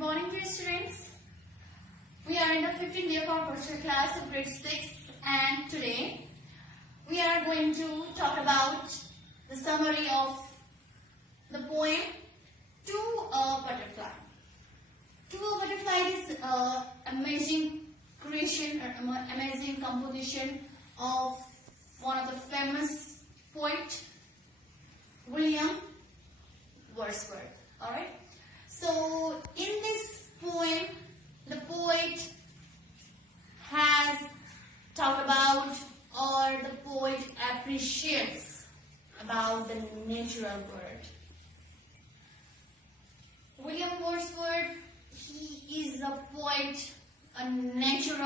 morning, dear students. We are in the 15th day of our first year class of grade 6, and today we are going to talk about the summary of the poem To a Butterfly. To a Butterfly is an amazing creation, amazing composition of one of the famous poet, William Wordsworth. Alright. So in this poem, the poet has talked about, or the poet appreciates about the natural world. William Wordsworth, he is a poet, a nature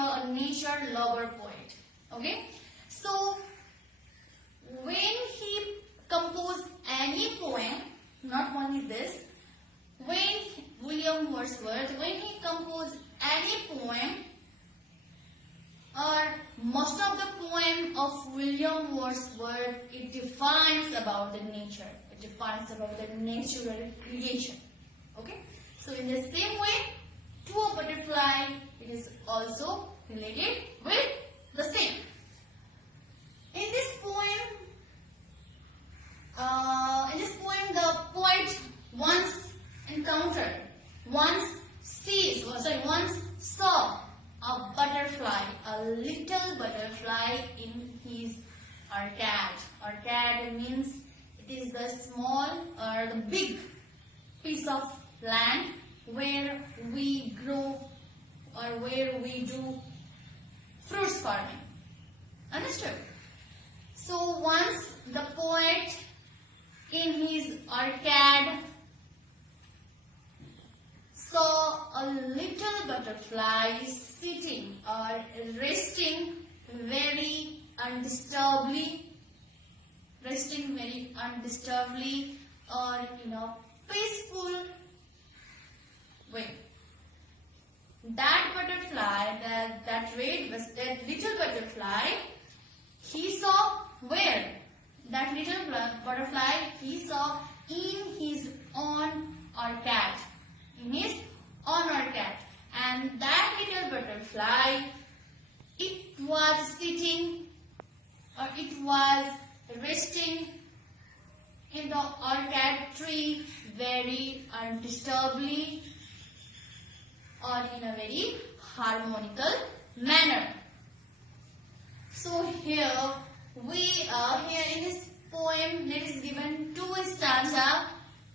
lover poet. Okay. So when he composed any poem, not only this, when William Wordsworth, when he composed any poem, or most of the poem of William Wordsworth, it defines about the nature. It defines about the natural creation. Okay. So in the same way, To a Butterfly, it is also related with the same. In this poem, the poet once saw a butterfly, a little butterfly in his orchard. Orchard means it is the small or the big piece of land where we grow or where we do fruits farming. Understood? So once the poet in his orchard saw a little butterfly sitting or resting very undisturbedly, or in a peaceful way. That butterfly, that little butterfly, he saw where? That little butterfly he saw in his own orchard. And that little butterfly, it was sitting or it was resting in the orchard tree very undisturbedly or in a very harmonical manner. So here in this poem, it is given 2 stanza.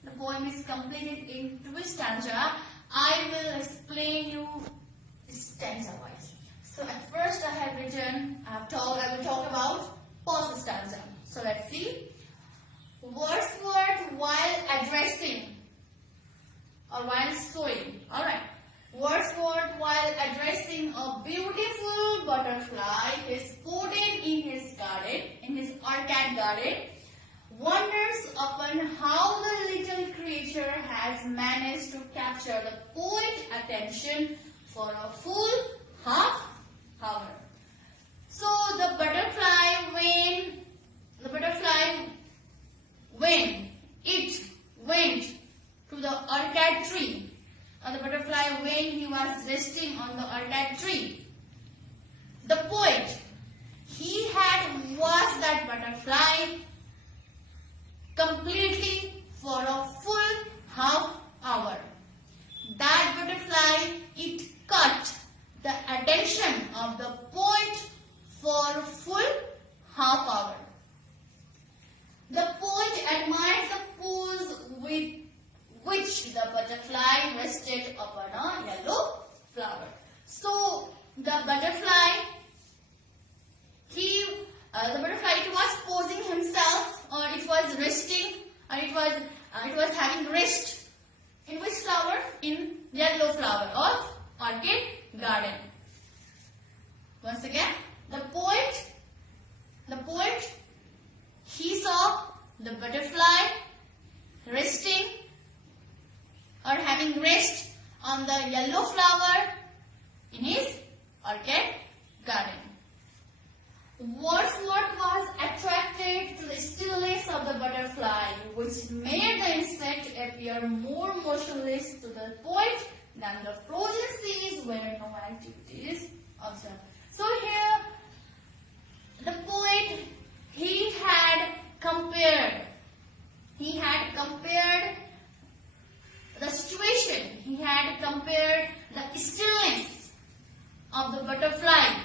The poem is completed in 2 stanza. I will explain you stanza wise. So at first I will talk about first stanza. So let's see. Wordsworth while addressing or while sowing. Alright. Wordsworth while addressing a beautiful butterfly is spotted in his orchard garden, wonders upon how the little creature has managed to capture the poet's attention for a full half hour. So the butterfly, when it went to the orchard tree, or the butterfly when he was resting on the orchard tree, the poet, he had watched that butterfly completely for a full half hour. That butterfly, it caught the attention of the poet for a full half hour. The poet admired the pose with which the butterfly rested upon a yellow flower. So the butterfly, it was posing himself, or it was resting, or it was having rest in which flower? In yellow flower of orchid garden. Once again, the poet, he saw the butterfly resting or having rest on the yellow flower in his orchid garden. Wordsworth was attracted to the stillness of the butterfly, which made the insect appear more motionless to the poet than activities observed. So here the poet, he had compared the situation, he had compared the stillness of the butterfly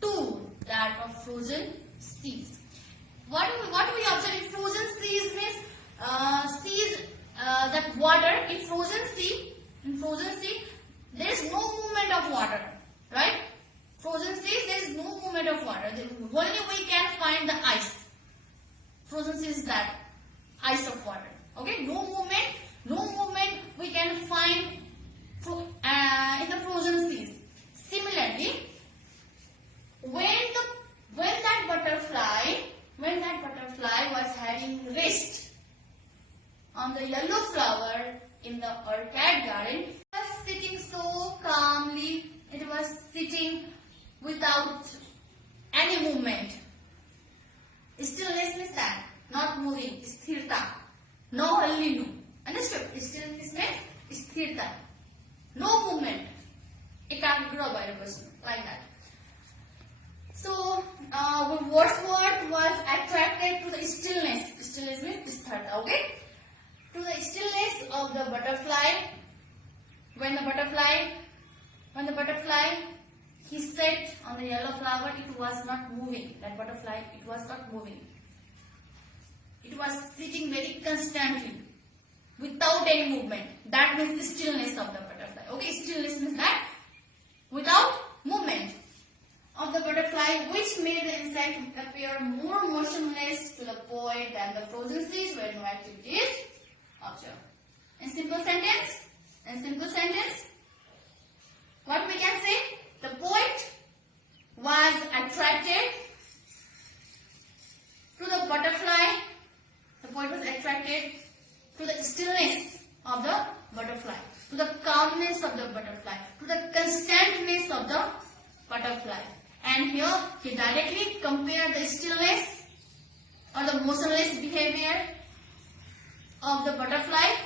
to that of frozen seas. What we observe in frozen seas means that water in frozen sea. In frozen sea, there is no movement of water, right? Frozen seas, there is no movement of water. Only we can find the ice. Frozen sea is that ice of water. Okay, no movement we can find in the frozen seas. Similarly, when that butterfly was having rest on the yellow flower in the orchid garden, it was sitting so calmly. It was sitting without any movement. Stillness means that, not moving, sthirta. No halinu. Understood? Stillness means sthirta. No movement. Ekagra by a person, like that. So, Wordsworth was attracted to the stillness. Stillness means sthirta, okay? To the stillness of the butterfly. When the butterfly he sat on the yellow flower, it was not moving. That butterfly, it was not moving. It was sitting very constantly, without any movement. That means the stillness of the butterfly. Okay, stillness means that without movement of the butterfly, which made the insect appear more motionless to the poet than the frozen seas where no activity is observed. In simple sentence, what we can say? The poet was attracted to the butterfly. The poet was attracted to the stillness of the butterfly, to the calmness of the butterfly, to the constantness of the butterfly. And here he directly compared the stillness or the motionless behavior of the butterfly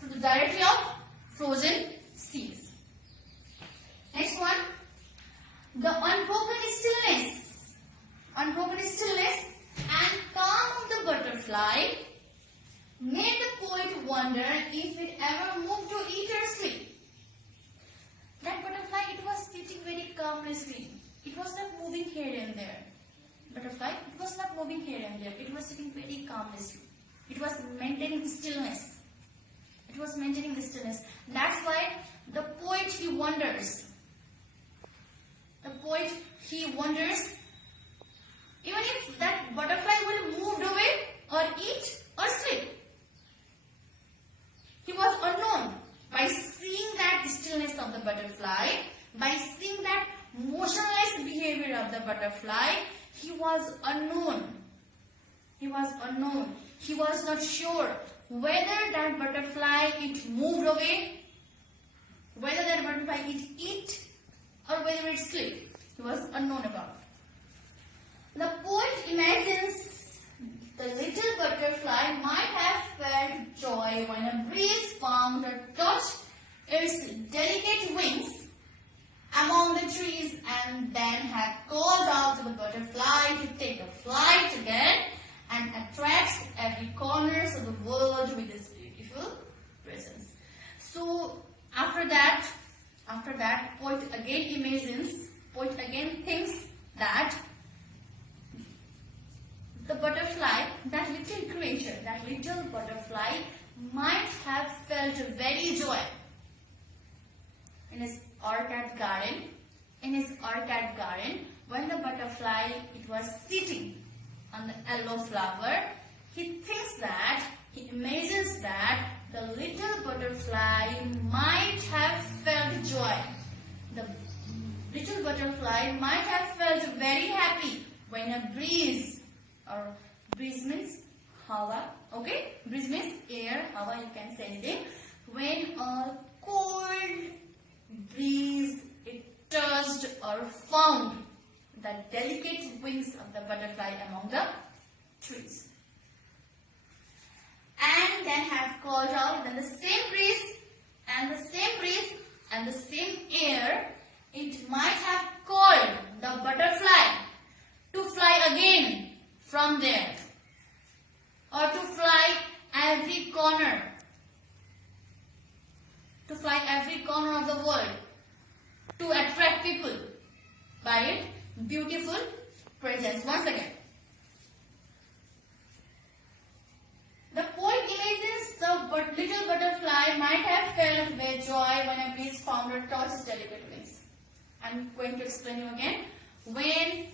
to the directly of frozen seas. Next one, the unbroken stillness and calm of the butterfly made the poet wonder if it ever moved to eat or sleep. That butterfly, it was sitting very calmlessly. It was not moving here and there. Butterfly, it was not moving here and there. It was sitting very calmlessly. It was maintaining stillness. That's why the poet, he wonders. Even if that butterfly will move away or eat or sleep. He was unknown. By seeing that stillness of the butterfly, by seeing that motionless behavior of the butterfly, he was unknown. He was not sure whether that butterfly it moved away, whether that butterfly it eat or whether it sleep. He was unknown about. The poet imagines the little butterfly might have felt joy when a breeze found or touched its delicate wings among the trees and then had called out to the butterfly to take a flight again and attracts every corners of the world with its beautiful presence. So after that, poet again thinks that the butterfly, that little creature, that little butterfly might have felt very joy in his orchid garden. When the butterfly it was sitting on the yellow flower, he imagines that the little butterfly might have felt joy. The little butterfly might have felt very happy when a breeze, or breeze means hawa, okay? Breeze means air, hawa you can say anything. When a cold breeze it touched or found the delicate wings of the butterfly among the trees. And then have called out, then the same breeze and the same air it might have called the butterfly to fly again from there, or to fly every corner of the world, to attract people by its beautiful presence. Once again, the poet imagines the little butterfly might have felt with joy when a breeze found her torch's delicate wings. I'm going to explain you again. When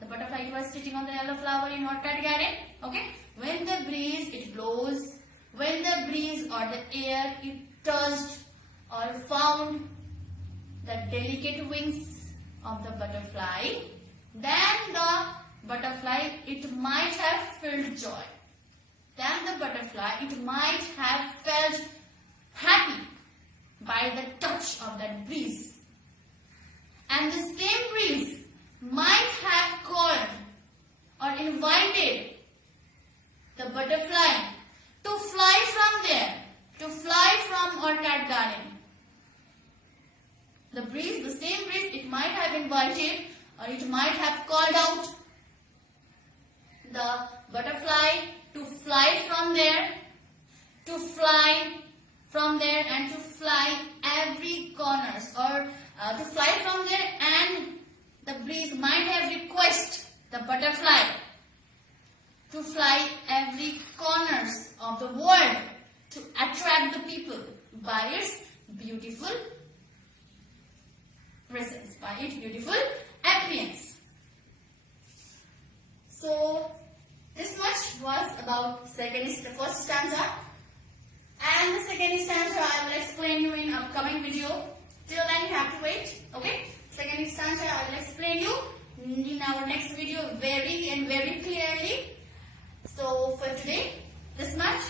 the butterfly was sitting on the yellow flower in orchid garden. Okay, when the breeze it blows, when the breeze or the air it touched or found the delicate wings of the butterfly, then the butterfly it might have felt joy. Then the butterfly it might have felt happy by the touch of that breeze. And the same breeze might have called or invited the butterfly to fly from there, to fly from orchid garden. The same breeze, it might have invited or it might have called out the butterfly to fly from there, and to fly every corners, or to fly from there, and the breeze might have requested the butterfly to fly every corners of the world to attract the people by its beautiful presence, by its beautiful appearance. So this much was about the first stanza, and the second stanza I will explain you in upcoming video. Till then you have to wait. Okay, second stanza I will explain you in our next video very clearly. So for today, this much.